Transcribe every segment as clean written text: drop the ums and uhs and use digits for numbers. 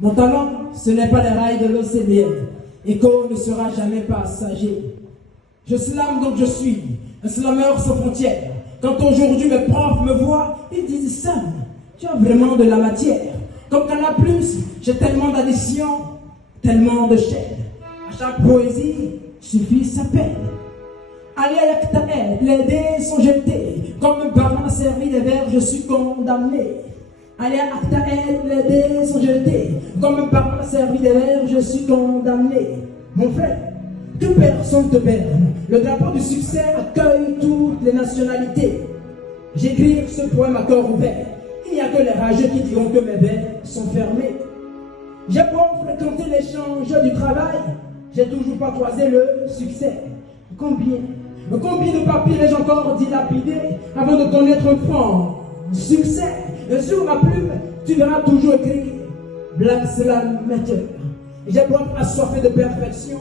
Mon talent, ce n'est pas les rails de l'OCDE. Écho ne sera jamais passager. Je slame donc je suis, un slameur sans frontières. Quand aujourd'hui mes profs me voient, ils disent Sam, tu as vraiment de la matière. Comme Canal+, j'ai tellement d'additions, tellement de chaînes. À chaque poésie, suffit sa peine. Allez à Yaktaël, les dés sont jetés. Comme un barman a servi des verres, je suis condamné. Allez à Yaktaël, les dés sont jetés. Comme un barman a servi des verres, je suis condamné. Mon frère, que personne te berne. Le drapeau du succès accueille toutes les nationalités. J'écris ce poème à cœur ouvert. Il n'y a que les rageux qui diront que mes vers sont fermés. J'ai beau fréquenter l'échange du travail, j'ai toujours pas croisé le succès. Combien de papiers ai-je encore dilapidé avant de connaître un franc succès? Et sur ma plume, tu verras toujours écrit Black Slam Matter. J'ai beau être assoiffé de perfection,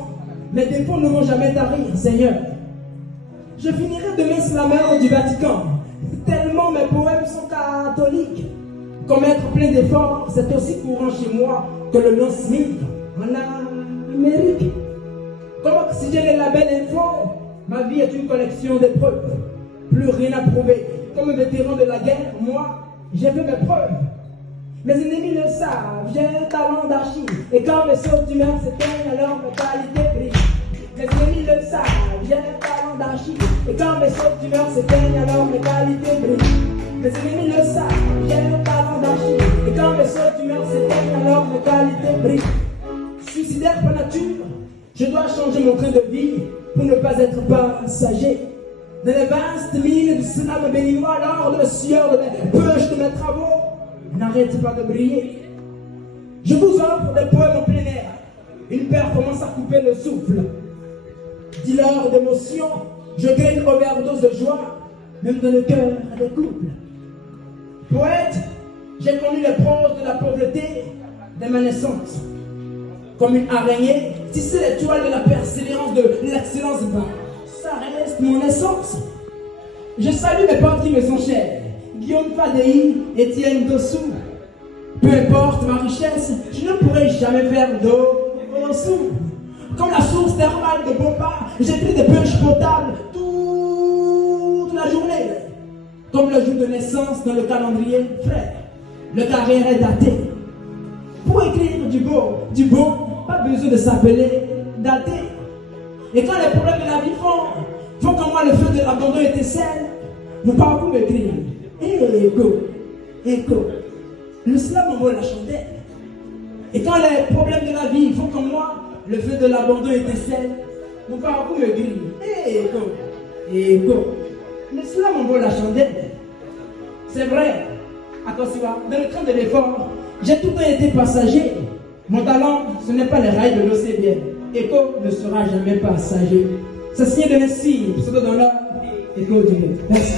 mes défauts ne vont jamais tarir, Seigneur. Je finirai demain slameur du Vatican, tellement mes poèmes sont catholiques. Commettre plein d'efforts, c'est aussi courant chez moi que le non-smith en Amérique. Comme oxygène et label info, ma vie est une collection d'épreuves. Plus rien à prouver. Comme un vétéran de la guerre, moi, j'ai fait mes preuves. Mes ennemis le savent, j'ai un talent d'archi. Et quand mes sauts d'humeur s'éteignent, alors mes qualités brillent. Mes ennemis le savent, j'ai un talent d'archi. Et quand mes sauts d'humeur s'éteignent, alors mes qualités brillent. Mes ennemis le savent, j'ai un talent d'archi. Et quand mes sauts d'humeur s'éteignent, alors mes qualités brillent. Suicidaire par nature, je dois changer mon train de vie pour ne pas être passager. Dans les vastes mines du slam béninois, l'or de la sueur de mes poches, de mes travaux, n'arrête pas de briller. Je vous offre des poèmes en plein air, une performance à couper le souffle. Dealer d'émotion, je gagne overdose de joie, même dans le cœur des couples. Poète, j'ai connu les proses de la pauvreté dès ma naissance. Comme une araignée, tisser les toiles de la persévérance, de l'excellence, ça reste mon essence. Je salue mes potes qui me sont chers, Guillaume Fadei, Étienne Dossou. Peu importe ma richesse, je ne pourrai jamais faire d'eau. Comme la source thermale de Bomba, j'écris des punches potables toute la journée. Comme le jour de naissance dans le calendrier, frère, le carrière est daté. Pour écrire du beau, pas besoin de s'appeler daté. Et quand les problèmes de la vie font comme moi le feu de l'abandon étincelle, vous parlez vous m'écrire. Écho, le slam envoie la chandelle. Et quand les problèmes de la vie font comme moi, le feu de l'abandon étincelle, vous parlez vous m'écrire. Écho, le slam envoie la chandelle. C'est vrai, attention, dans le temps de l'effort, j'ai tout le temps été passager. Mon talent, ce n'est pas les rails de l'OCDE. Écho ne sera jamais passager. C'est signé de Messi, pseudo dans l'heure. Écho du Merci.